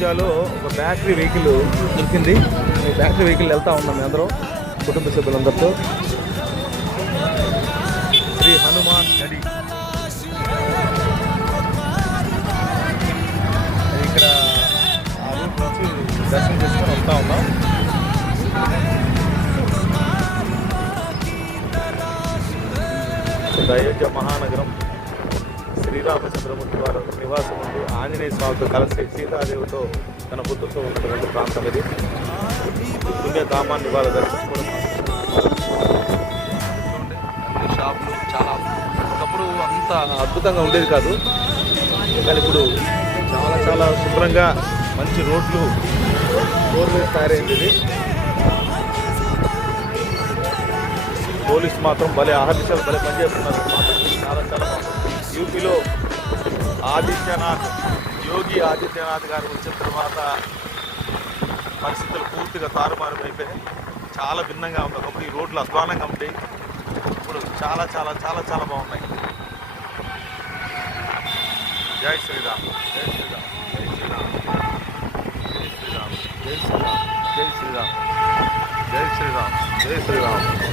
అయోధ్యలో ఒక battery vehicle దొరికింది. ఈ బ్యాటరీ వెహికల్ వెళ్తా ఉన్నాం మేము అందరం కుటుంబ సభ్యులందరితో. శ్రీ హనుమాన్ గడి ఇక్కడ ఆ రూట్ నుంచి దర్శనం చేసుకొని వస్తూ ఉన్నాం. అయోధ్య మహానగరం శ్రీరామచంద్రమూర్తి వారి నివాసం ఉంది. ఆంజనేయ స్వామితో కలిసి సీతాదేవితో తన పుత్రుతో ఉన్నటువంటి ప్రాంతం ఇది. పుణ్యధామాన్ని వారు దర్శించుకోవడం. అన్ని షాపులు చాలా ఒకప్పుడు అంత అద్భుతంగా ఉండేది కాదు, కానీ ఇప్పుడు చాలా చాలా శుభ్రంగా మంచి రోడ్లు రోడ్ మీద తయారైంది ఇది. పోలీసు మాత్రం భలే ఆహర్నిశాలు భలే పనిచేస్తున్నారు. చాలా చాలా యూపీలో యోగి ఆదిత్యనాథ్ గారు వచ్చిన తర్వాత పరిస్థితులు పూర్తిగా తారుమారు అయిపోయాయి. చాలా భిన్నంగా ఉంది. ఒకప్పుడు ఈ రోడ్లు అధ్వానంగా ఉంటాయి, ఇప్పుడు చాలా చాలా చాలా చాలా బాగున్నాయి. జై శ్రీరామ్, జై శ్రీరామ్, జై శ్రీరామ్, జై శ్రీరామ్, జై శ్రీరామ్, జై శ్రీరామ్, జై శ్రీరామ్, జై శ్రీరామ్.